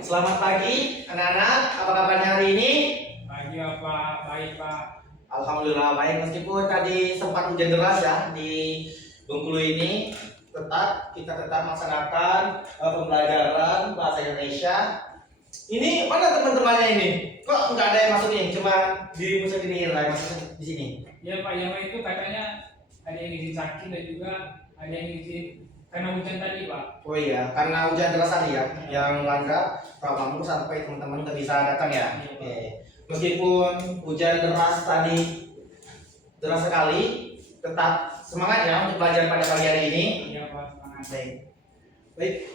Selamat pagi anak-anak, apa kabarnya hari ini? Pagi Pak, baik Pak. Alhamdulillah baik, meskipun tadi sempat hujan deras ya di Bengkulu ini, kita tetap melaksanakan pembelajaran bahasa Indonesia. Ini mana teman-temannya ini? Kok nggak ada yang masuk nih? Cuma dirimu sendiri yang masuk di sini. Ya Pak, yang itu katanya ada yang izin sakit dan juga ada yang izin karena hujan tadi Pak. Oh iya, karena hujan deras tadi ya, yang melanda kamu sampai teman-teman nggak bisa datang ya. Oke. Meskipun hujan deras tadi deras sekali, tetap semangat ya untuk belajar pada pagi hari ini. Iya Pak, semangat.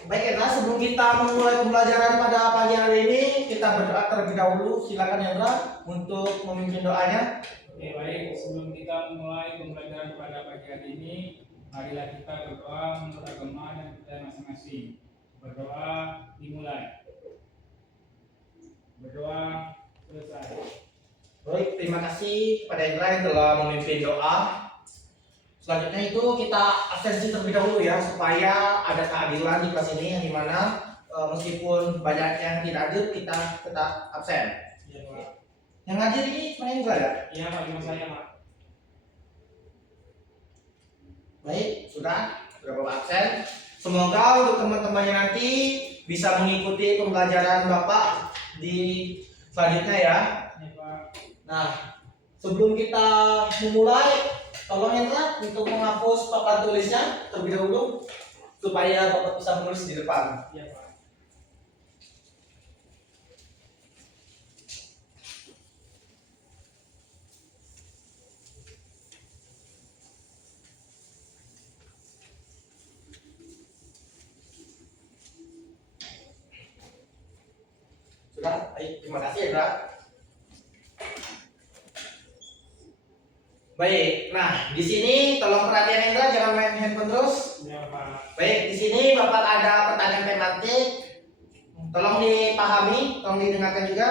Baik Endra, sebelum kita memulai pembelajaran pada pagi hari ini, kita berdoa terlebih dahulu. Silakan Endra untuk memimpin doanya. Oke baik, sebelum kita memulai pembelajaran pada pagi hari ini, marilah kita berdoa menurut agama dan kita masing-masing. Berdoa dimulai. Berdoa selesai. Baik, terima kasih kepada Endra yang telah memimpin doa. Selanjutnya itu kita absensi terlebih dahulu ya, supaya ada keadilan di kelas ini, yang dimana meskipun banyak yang tidak hadir, kita tetap absen. Iya Pak. Yang hadir ini cuma Endra ya? Iya Pak, cuma saya Pak. Baik, sudah Bapak absen. Semoga untuk teman-teman yang nanti bisa mengikuti pembelajaran Bapak di selanjutnya ya. Iya Pak. Nah, sebelum kita memulai, tolong Endra untuk menghapus papan tulisnya terlebih dahulu supaya Bapak bisa menulis di depan. Iya Pak. Sudah, baik, terima kasih Endra. Baik, nah di sini tolong perhatian Endra, jangan main handphone terus. Iya Pak. Baik, di sini Bapak ada pertanyaan tematik, tolong dipahami, tolong didengarkan juga.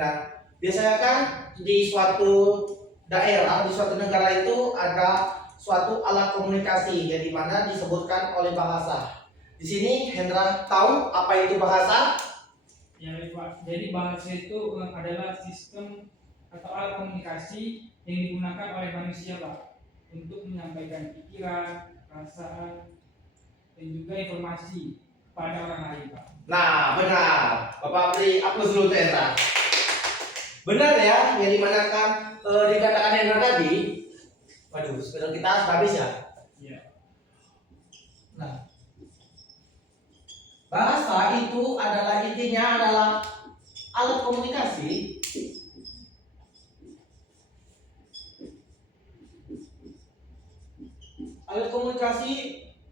Nah, biasanya kan di suatu daerah, di suatu negara itu ada suatu alat komunikasi yang dimana disebutkan oleh bahasa. Di sini Hendra tahu apa itu bahasa? Ya baik Pak. Jadi bahasa itu adalah sistem atau alat komunikasi yang digunakan oleh manusia Pak untuk menyampaikan pikiran, perasaan, dan juga informasi kepada orang lain Pak. Nah, benar. Bapak beri aplaus dulu untuk Hendra. Benar ya, yang dimana kan dikatakan Hendra tadi. Waduh, sepeda kita habis ya. Iya. Nah, bahasa itu adalah intinya adalah alat komunikasi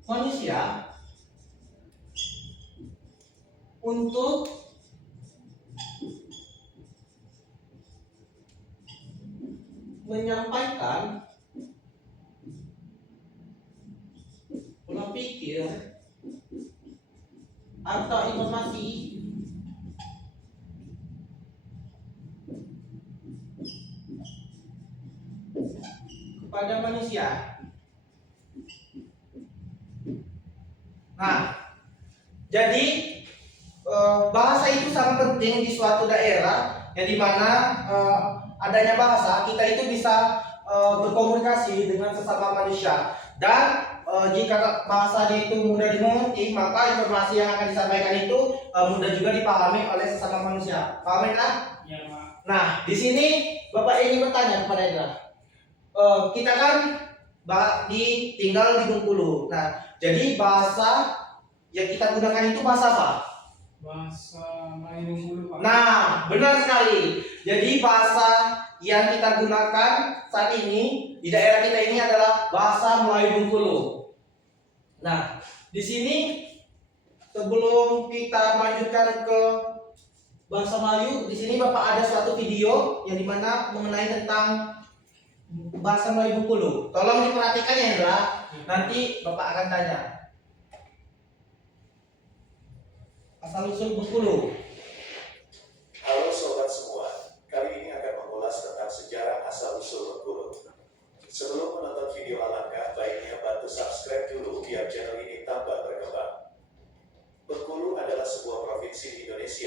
manusia untuk menyampaikan pola pikir atau informasi kepada manusia. Nah, jadi bahasa itu sangat penting di suatu daerah yang dimana adanya bahasa kita itu bisa berkomunikasi dengan sesama manusia, dan jika bahasanya itu mudah dimengerti, maka informasi yang akan disampaikan itu mudah juga dipahami oleh sesama manusia. Paham kan? Iya Pak. Nah, di sini Bapak ingin bertanya kepada Indra. Kita kan tinggal di Bengkulu. Nah, jadi bahasa yang kita gunakan itu bahasa apa? Bahasa Melayu Bengkulu Pak. Nah, benar sekali. Jadi bahasa yang kita gunakan saat ini di daerah kita ini adalah bahasa Melayu Bengkulu. Nah, di sini sebelum kita lanjutkan ke bahasa Melayu, di sini Bapak ada suatu video yang dimana mengenai tentang bahasa Melayu Bengkulu. Tolong diperhatikan ya Indra. Nanti Bapak akan tanya. Asal usul Bengkulu. Halo sobat semua, kali ini akan mengulas tentang sejarah asal usul Bengkulu. Sebelum menonton video alangkah baiknya bantu subscribe dulu biar channel ini tambah berkembang. Bengkulu adalah sebuah provinsi di Indonesia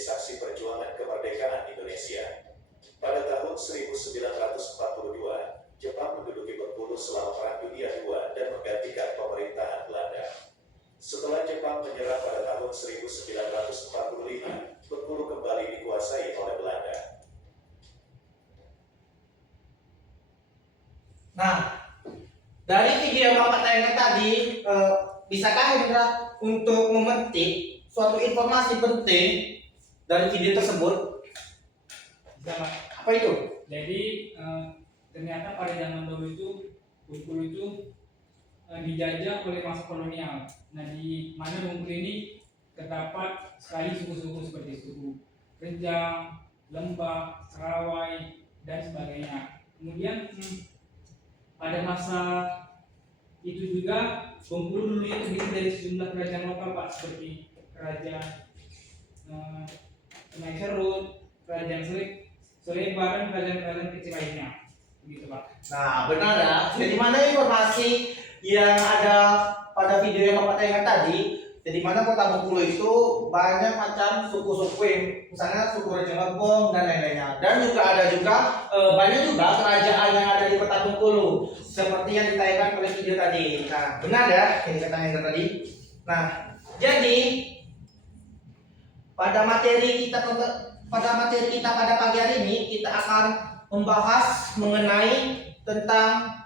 saksi perjuangan kemerdekaan Indonesia. Pada tahun 1942, Jepang menduduki Bengkulu selama Perang Dunia II dan menggantikan pemerintahan Belanda. Setelah Jepang menyerah pada tahun 1945, Bengkulu kembali dikuasai oleh Belanda. Nah, dari video yang Bapak tayangkan tadi, bisakah Hendra untuk memetik suatu informasi penting dari video tersebut? Bisa, Pak. Apa itu? Jadi ternyata pada zaman dahulu itu Bengkulu itu dijajah oleh masa kolonial. Nah, di mana Bengkulu ini terdapat sekali suku-suku seperti suku Rejang, Lembah, Serawai, dan sebagainya. Kemudian pada masa itu juga Bengkulu dulu itu terdiri dari sejumlah kerajaan lokal, Pak, seperti kerajaan Sungai Serut, kerajaan Seleba, dan kerajaan-kerajaan kecil lainnya. Begitu, Pak. Nah, benar ya. Jadi mana informasi yang ada pada video yang Bapak tayangkan tadi, jadi mana kota Bengkulu itu banyak macam suku-suku yang misalnya suku Rejang Lebong dan lain-lainnya. Dan juga ada banyak juga kerajaan yang ada di kota Bengkulu seperti yang ditayangkan oleh video tadi. Nah, benar ya yang dikatakan tadi. Nah, jadi pada materi kita pada pagi hari ini kita akan membahas mengenai tentang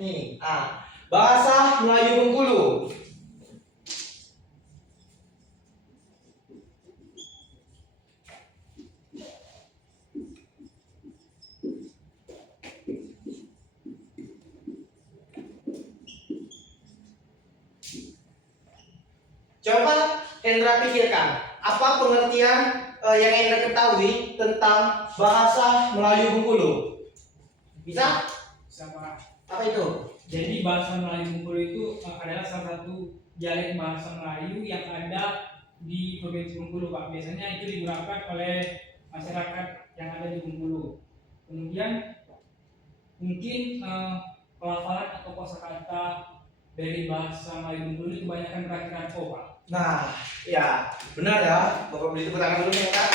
ini bahasa Melayu Bengkulu. Coba Hendra pikirkan, apa pengertian yang Hendra ketahui tentang bahasa Melayu Bengkulu? Bisa? Sama. Apa itu? Jadi bahasa Melayu Bengkulu itu adalah salah satu dialek bahasa Melayu yang ada di Provinsi Bengkulu, Pak. Biasanya itu digunakan oleh masyarakat yang ada di Bengkulu. Kemudian mungkin pelafalan atau kosakata dari bahasa Melayu Bengkulu itu kebanyakan berakhiran O, Pak. Nah, ya benar ya, Bapak beri tepuk tangan dulu ya Kak.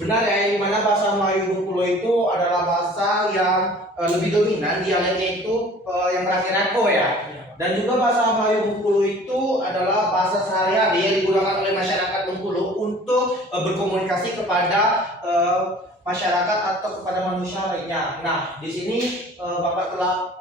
Benar ya, di mana bahasa Melayu Bengkulu itu adalah bahasa yang lebih dominan, dialeknya itu yang berakhiran O ya. Dan juga bahasa Melayu Bengkulu itu adalah bahasa sehari-hari yang digunakan oleh masyarakat Bengkulu untuk berkomunikasi kepada masyarakat atau kepada manusia lainnya. Nah, di sini Bapak telah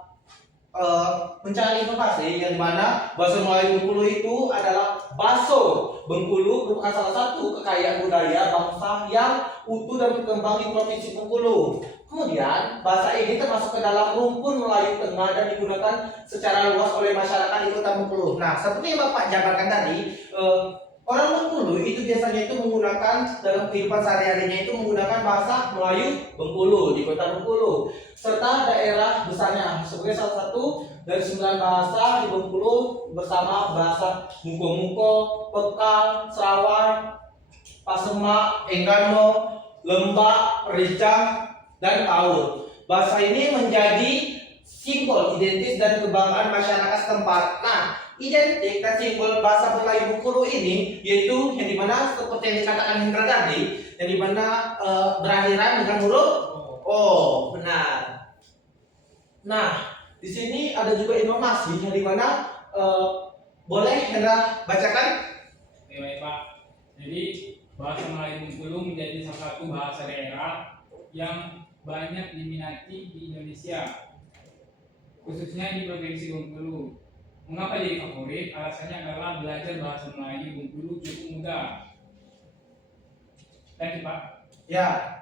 mencari informasi yang dimana bahasa Melayu Bengkulu itu adalah Baso. Bengkulu merupakan salah satu kekayaan budaya bangsa yang utuh dan berkembang di Provinsi Bengkulu. Kemudian bahasa ini termasuk ke dalam rumpun Melayu Tengah dan digunakan secara luas oleh masyarakat di Kota Bengkulu. Nah, seperti yang Bapak jabarkan tadi, orang Bengkulu itu biasanya itu menggunakan dalam kehidupan sehari-harinya itu menggunakan bahasa Melayu Bengkulu di Kota Bengkulu serta daerah besarnya sebagai salah satu dari 9 bahasa di Bengkulu bersama bahasa Muko-Muko, Pekal, Serawai, Pasemak, Enggano, Lembak, Rejang, dan Paut. Bahasa ini menjadi simbol identitas dan kebanggaan masyarakat setempat. Nah, identik dan simbol bahasa Melayu Bengkulu ini yaitu yang dimana seperti yang dikatakan Hendra tadi, yang dimana berakhiran dengan huruf O, benar. Nah, di sini ada juga informasi yang dimana boleh Hendra bacakan? Oke, baik, Pak. Jadi bahasa Melayu Bengkulu menjadi salah satu bahasa daerah yang banyak diminati di Indonesia, khususnya di Provinsi Bengkulu. Mengapa jadi favorit? Alasannya adalah belajar bahasa Melayu Bengkulu cukup mudah. Dan Pak, Ya.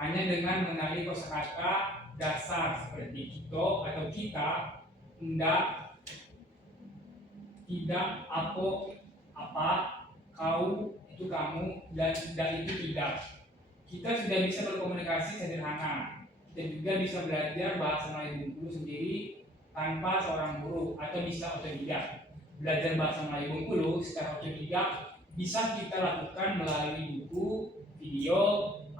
hanya dengan mengenali kosakata dasar seperti kito atau kita, enggak, tidak, apo, apa, kau, itu kamu, dan itu tidak. Kita sudah bisa berkomunikasi sederhana. Kita juga bisa belajar bahasa Melayu Bengkulu sendiri tanpa seorang guru atau bisa otodidak. Belajar bahasa Melayu Bengkulu secara otodidak bisa kita lakukan melalui buku, video,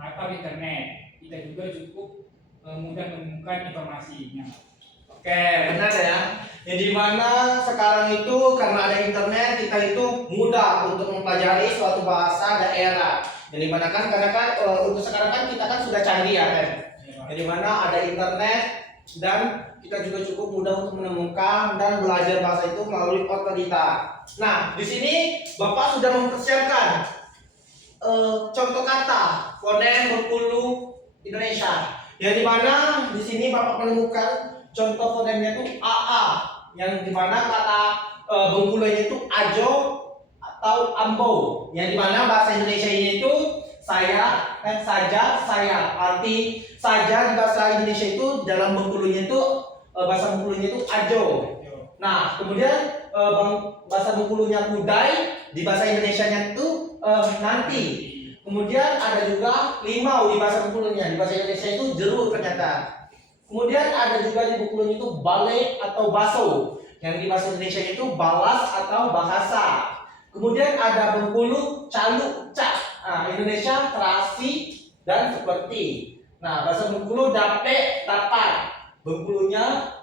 atau internet. Kita juga cukup mudah menemukan informasinya. Oke, benar ya. Yang dimana sekarang itu karena ada internet kita itu mudah untuk mempelajari suatu bahasa daerah. Yang dimana kan karena kan untuk sekarang kan kita kan sudah canggih ya kan. Yang dimana ada internet dan kita juga cukup mudah untuk menemukan dan belajar bahasa itu melalui otodidak. Nah, di sini Bapak sudah mempersiapkan contoh kata fonem Bengkulu Indonesia. Yang dimana di sini Bapak menemukan contoh fonemnya itu AA, yang dimana kata Bengkulunya itu ajo atau ambo. Yang dimana bahasa Indonesia ini itu saya dan saja saya. Arti saja di bahasa Indonesia itu dalam Bengkulunya itu bahasa Bengkulunya itu ajo. Nah, kemudian bahasa Bengkulunya kudai, di bahasa Indonesianya itu nanti. Kemudian ada juga limau di bahasa Bengkulunya, di bahasa Indonesia itu jeruk ternyata. Kemudian ada juga di Bengkulunya itu bale atau baso, yang di bahasa Indonesia itu balas atau bahasa. Kemudian ada Bengkulu caluk cak, Indonesia terasi dan seperti. Nah, bahasa Bengkulu dape dapat, Bengkulunya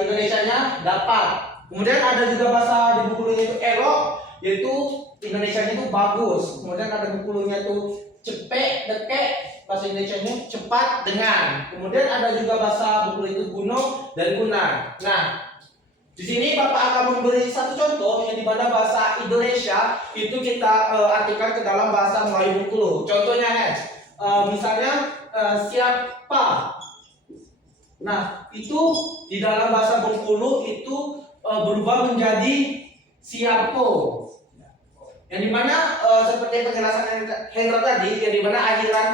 Indonesianya dapat. Kemudian ada juga bahasa di Bengkulunya itu elok, yaitu Indonesianya itu bagus. Kemudian ada Bengkulunya itu cepet deke, bahasa Indonesianya cepat dengan. Kemudian ada juga bahasa Bengkulu itu gunung dan guna. Nah, di sini Bapak akan memberi satu contoh yang dimana bahasa Indonesia itu kita artikan ke dalam bahasa Melayu Bengkulu. Contohnya misalnya siapa. Nah, itu di dalam bahasa Bengkulu itu berubah menjadi siapo. Yang dimana seperti penjelasan Hendra tadi, yang dimana akhiran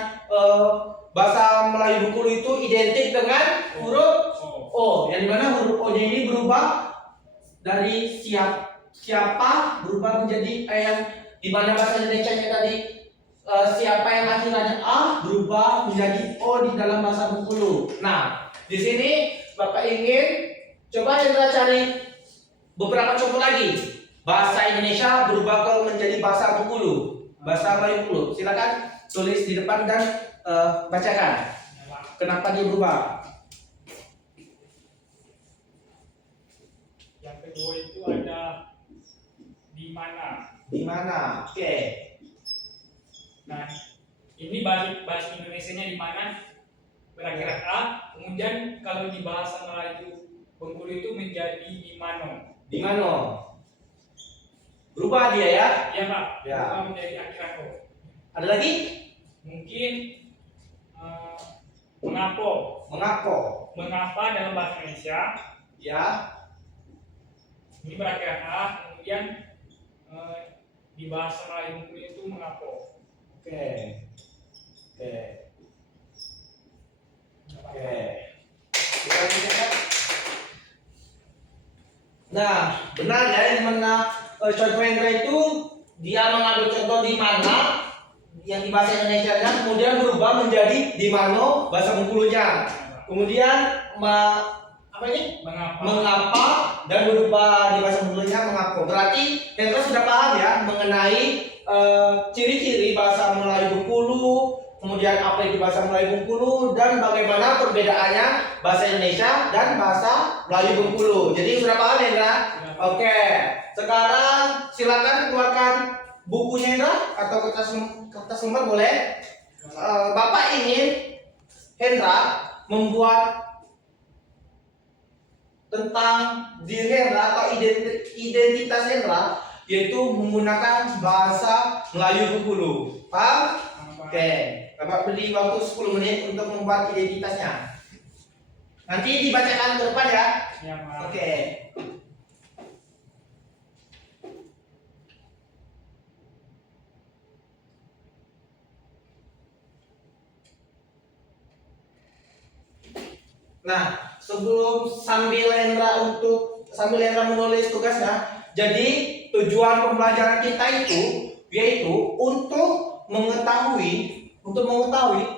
bahasa Melayu Bengkulu itu identik dengan huruf O. Yang dimana huruf O-nya ini berubah dari siapa berubah menjadi yang dimana bahasa Indonesia-nya tadi siapa yang akhirnya A berubah menjadi O di dalam bahasa Bengkulu. Nah, di sini Bapak ingin coba kita cari beberapa contoh lagi bahasa Indonesia berubah menjadi bahasa Bengkulu, bahasa Melayu Bengkulu. Silakan tulis di depan dan bacakan kenapa dia berubah. Yang kedua itu ada di mana. Di mana? Oke. Nah, ini bahasa Indonesianya di mana berakhiran A. Kemudian kalau di bahasa Melayu Bengkulu itu menjadi di mano. Di mana? Berubah dia ya? Iya Pak. Ya. Berubah menjadi akhiran O. Ada lagi? Mungkin mengapo. Mengapo? Mengapa dalam bahasa Indonesia Ya. ini berakhiran A. Kemudian di bahasa Melayu Bengkulu itu mengapo. Oke. Oke. Oke. Kita lanjutkan. Nah, benar ya yang mana contoh Hendra itu dia mengambil contoh di mana yang di bahasa Indonesia nya kemudian berubah menjadi di mana bahasa Bengkulunya. Kemudian apa ini? Mengapa dan berubah di bahasa Bengkulunya mengapa. Berarti Hendra sudah paham ya mengenai ciri-ciri bahasa Melayu Bengkulu, kemudian apa itu bahasa Melayu Bengkulu dan bagaimana perbedaannya bahasa Indonesia dan bahasa Melayu Bengkulu. Jadi sudah paham Hendra? Oke. Sekarang silakan keluarkan bukunya Hendra atau kertas lembar boleh. Bapak ingin Hendra membuat tentang diri Hendra atau identitas Hendra, yaitu menggunakan bahasa Melayu Bengkulu. Paham? Oke. Bapak beri waktu 10 menit untuk membuat identitasnya. Nanti dibacakan ke depan ya. Ya, Pak. Oke. Nah, sebelum sambil Hendra menulis tugasnya, jadi tujuan pembelajaran kita itu yaitu untuk mengetahui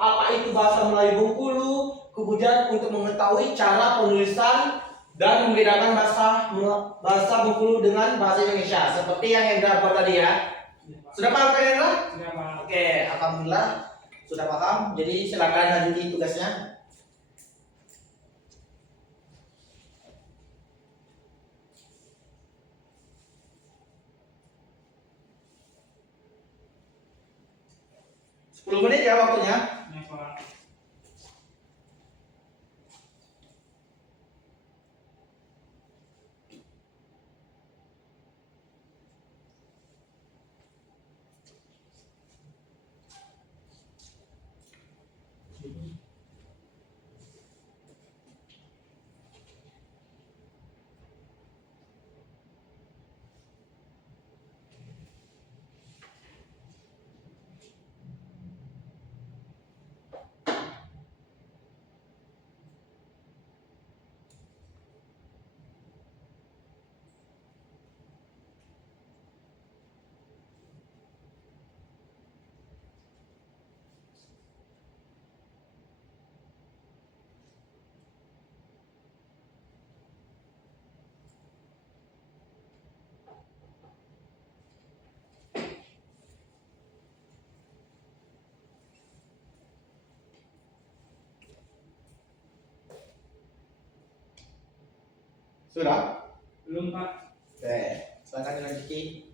apa itu bahasa Melayu Bengkulu, kemudian untuk mengetahui cara penulisan dan membedakan bahasa Bengkulu dengan bahasa Indonesia seperti yang Hendra buat tadi ya. Sudah paham kan Hendra? Sudah Pak. Oke, alhamdulillah sudah paham. Jadi silakan lanjuti tugasnya. 10 menit ya waktunya. Ya, Pak. Sudah? Belum, Pak. Oke, silakan dilanjuti.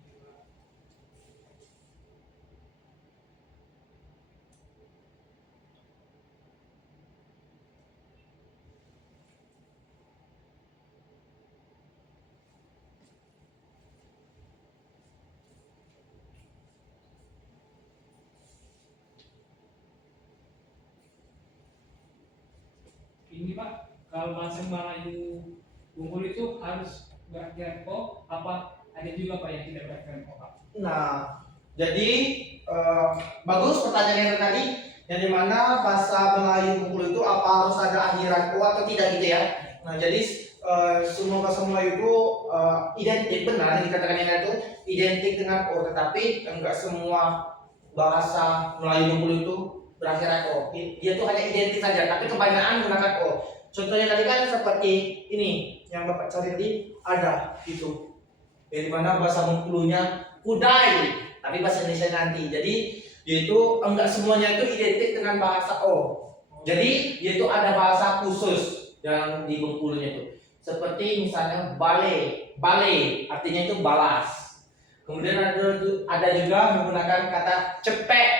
Ini Pak, kalau bahasa Melayu Bungkulu itu harus berakhir O apa ada juga Pak yang tidak berakhir O, Pak? Nah, jadi bagus pertanyaan yang tadi, yang dimana bahasa Melayu Bengkulu itu apa harus ada akhiran O atau tidak gitu ya. Nah, jadi semua bahasa Melayu itu identik, benar yang dikatakan yang itu identik dengan O, tetapi enggak semua bahasa Melayu Bengkulu itu berakhiran O. Dia tuh hanya identik saja, tapi kebanyakan menggunakan O. Contohnya tadi kan seperti ini yang Bapak cari tadi, ada itu. Dari mana bahasa Bengkulunya kudai, tapi bahasa Indonesia nanti. Jadi dia itu enggak semuanya itu identik dengan bahasa O. Jadi dia itu ada bahasa khusus yang di Bengkulunya itu. Seperti misalnya bale, bale artinya itu balas. Kemudian ada juga menggunakan kata cepet,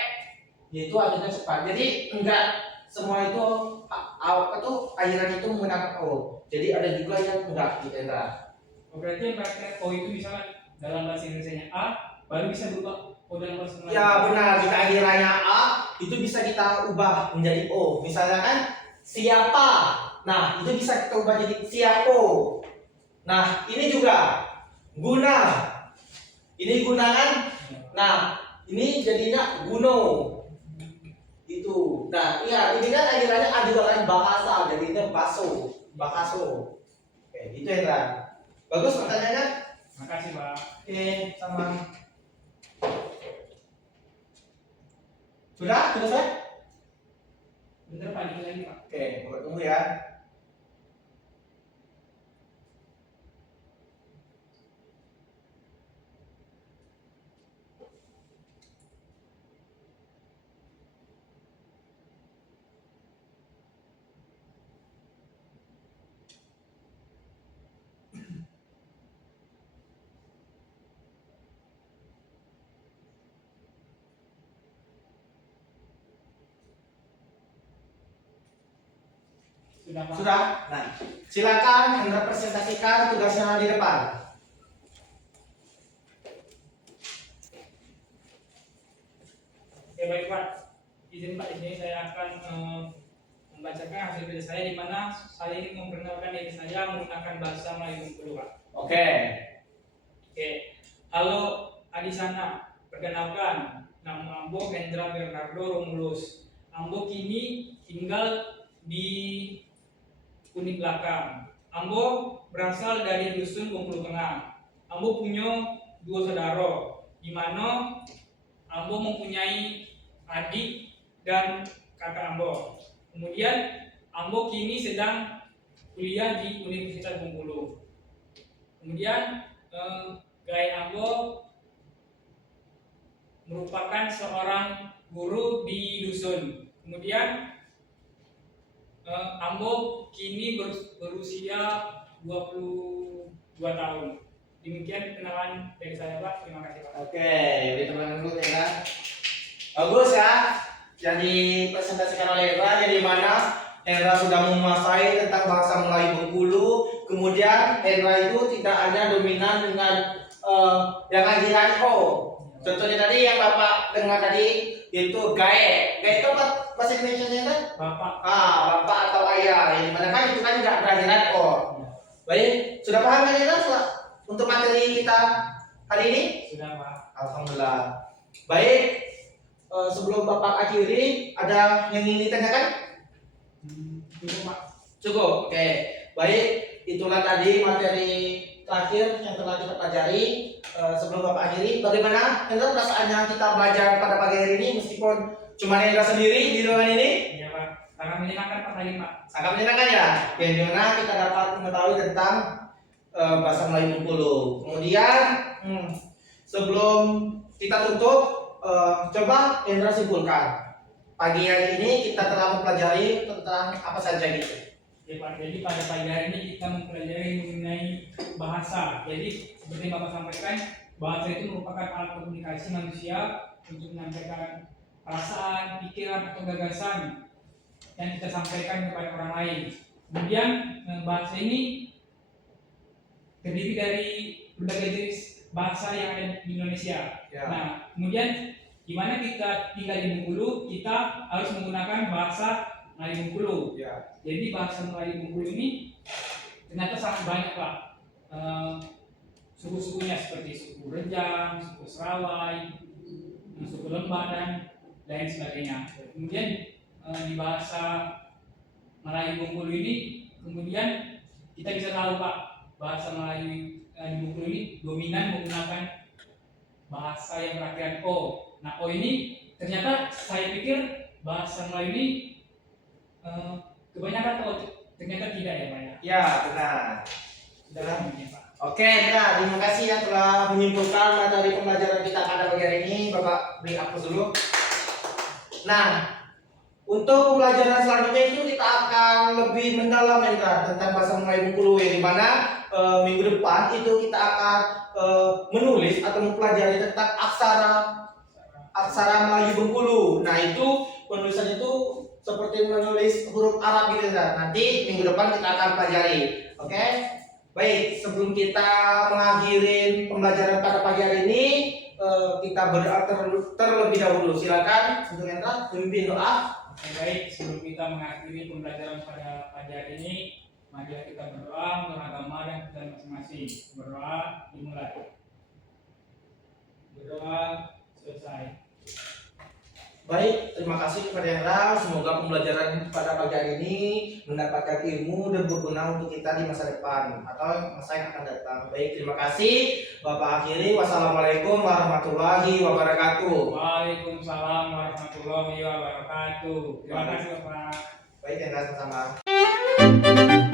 yaitu artinya cepat. Jadi enggak semua itu apa tuh akhiran itu menggunakan O. Jadi ada juga yang enggak gitu ya. Oh, berarti yang berakhir O itu misalnya dalam bahasa Indonesia A baru bisa berubah O dalam bahasa Melayu. Ya benar, jika akhirannya A itu bisa kita ubah menjadi O. Misalnya kan siapa, nah itu bisa kita ubah jadi siapo. Nah ini juga guna, ini gunaan. Nah ini jadinya guno. Itu. Nah iya ini kan akhirannya A juga kan bahasa, jadinya baso, bakaso. Oke, itu ya kan. Bagus pertanyaannya. Makasih Pak. Oke, sama. Sudah selesai? Bentar Pak, dikit lagi Pak. Oke, Bapak tunggu ya. Sudah Pak. Sudah? Nah, silakan representasikan tugasnya di depan. Oke baik Pak. Izin Pak, di sini saya akan membacakan hasil kerja saya di mana saya ini memperkenalkan diri saya menggunakan bahasa Melayu Bengkulu Pak. Oke. Oke. Halo Adisana, perkenalkan nama Ambo Hendra Bernardo Romulus. Ambo kini tinggal di Kuning Belakang. Ambo berasal dari dusun Bengkulu Tengah. Ambo punya 2 saudara, di mana Ambo mempunyai adik dan kakak Ambo. Kemudian Ambo kini sedang kuliah di Universitas Bengkulu. Kemudian Gaya Ambo merupakan seorang guru di dusun. Kemudian Ambo kini berusia 22 tahun. Demikian kenalan dari saya Pak. Terima kasih Pak. Oke, jadi teman dulu ya. Bagus ya. jadi presentasikan oleh Hendra, jadi mana Hendra sudah menguasai tentang bahasa Melayu Bengkulu. Kemudian Hendra itu tidak hanya dominan dengan yang akhiran O. Contohnya tadi yang Bapak dengar tadi itu gae. Gae itu apa bahasa Indonesia-nya kan? Bapak. Bapak atau ayah. Yang mana kan itu kan juga berakhiran O. Baik, sudah paham kan Hendra untuk materi kita hari ini? Sudah Pak. Alhamdulillah. Baik, sebelum Bapak akhiri, ada yang ingin ditanyakan? Cukup Pak. Cukup, oke. Baik, itulah tadi materi terakhir yang telah kita pelajari. Sebelum Bapak akhiri, bagaimana Hendra perasaannya kita belajar pada pagi hari ini meskipun cuma Hendra sendiri di ruangan ini? Iya Pak. Sangat menyenangkan Pak tadi Pak. Sangat menyenangkan ya. Yang dimana kita dapat mengetahui tentang bahasa Melayu Bengkulu. Kemudian sebelum kita tutup, coba Hendra simpulkan. Pagi hari ini kita telah mempelajari tentang apa saja gitu. Ya Pak, jadi pada pagi hari ini kita mempelajari mengenai bahasa. Jadi seperti yang Bapak sampaikan, bahasa itu merupakan alat komunikasi manusia untuk menyampaikan perasaan, pikiran, atau gagasan yang kita sampaikan kepada orang lain. Kemudian bahasa ini terdiri dari berbagai jenis bahasa yang ada di Indonesia. Ya. Nah, kemudian gimana kita tinggal di Bengkulu, kita harus menggunakan bahasa Melayu Bengkulu. Ya. Jadi bahasa Melayu Bengkulu ini ternyata sangat banyak Pak. Suku-sukunya seperti suku Rejang, suku Serawai, suku Lembah dan lain sebagainya. Kemudian di bahasa Melayu Bengkulu ini kemudian kita bisa tahu Pak, bahasa Melayu di Bengkulu ini dominan menggunakan bahasa yang berakhiran O. Nah, O ini ternyata saya pikir bahasa Melayu ini kebanyakan O, ternyata tidak ya Pak ya. Ya, benar. Sudah mungkin Pak. Oke, nah terima kasih yang telah menyimpulkan materi pembelajaran kita pada pagi hari ini. Bapak beri hapus dulu. Nah, untuk pembelajaran selanjutnya itu kita akan lebih mendalam tentang bahasa Melayu Bengkulu, yang dimana minggu depan itu kita akan menulis atau mempelajari tentang aksara Melayu Bengkulu. Nah, itu penulisan itu seperti menulis huruf Arab gitu Nanti minggu depan kita akan pelajari. Oke? Baik, sebelum kita mengakhiri pembelajaran pada pagi hari ini, kita berdoa terlebih dahulu. Silakan untuk Hendra memimpin doa. Baik, sebelum kita mengakhiri pembelajaran pada pagi hari ini, marilah kita berdoa untuk agama dan kita masing-masing. Berdoa dimulai. Berdoa selesai. Baik, terima kasih kepada Hendra. Semoga pembelajaran pada pagi hari ini mendapatkan ilmu dan berguna untuk kita di masa depan atau masa yang akan datang. Baik, terima kasih. Bapak akhiri. Wassalamualaikum warahmatullahi wabarakatuh. Waalaikumsalam warahmatullahi wabarakatuh. Terima kasih Bapak. Baik, Hendra sama-sama.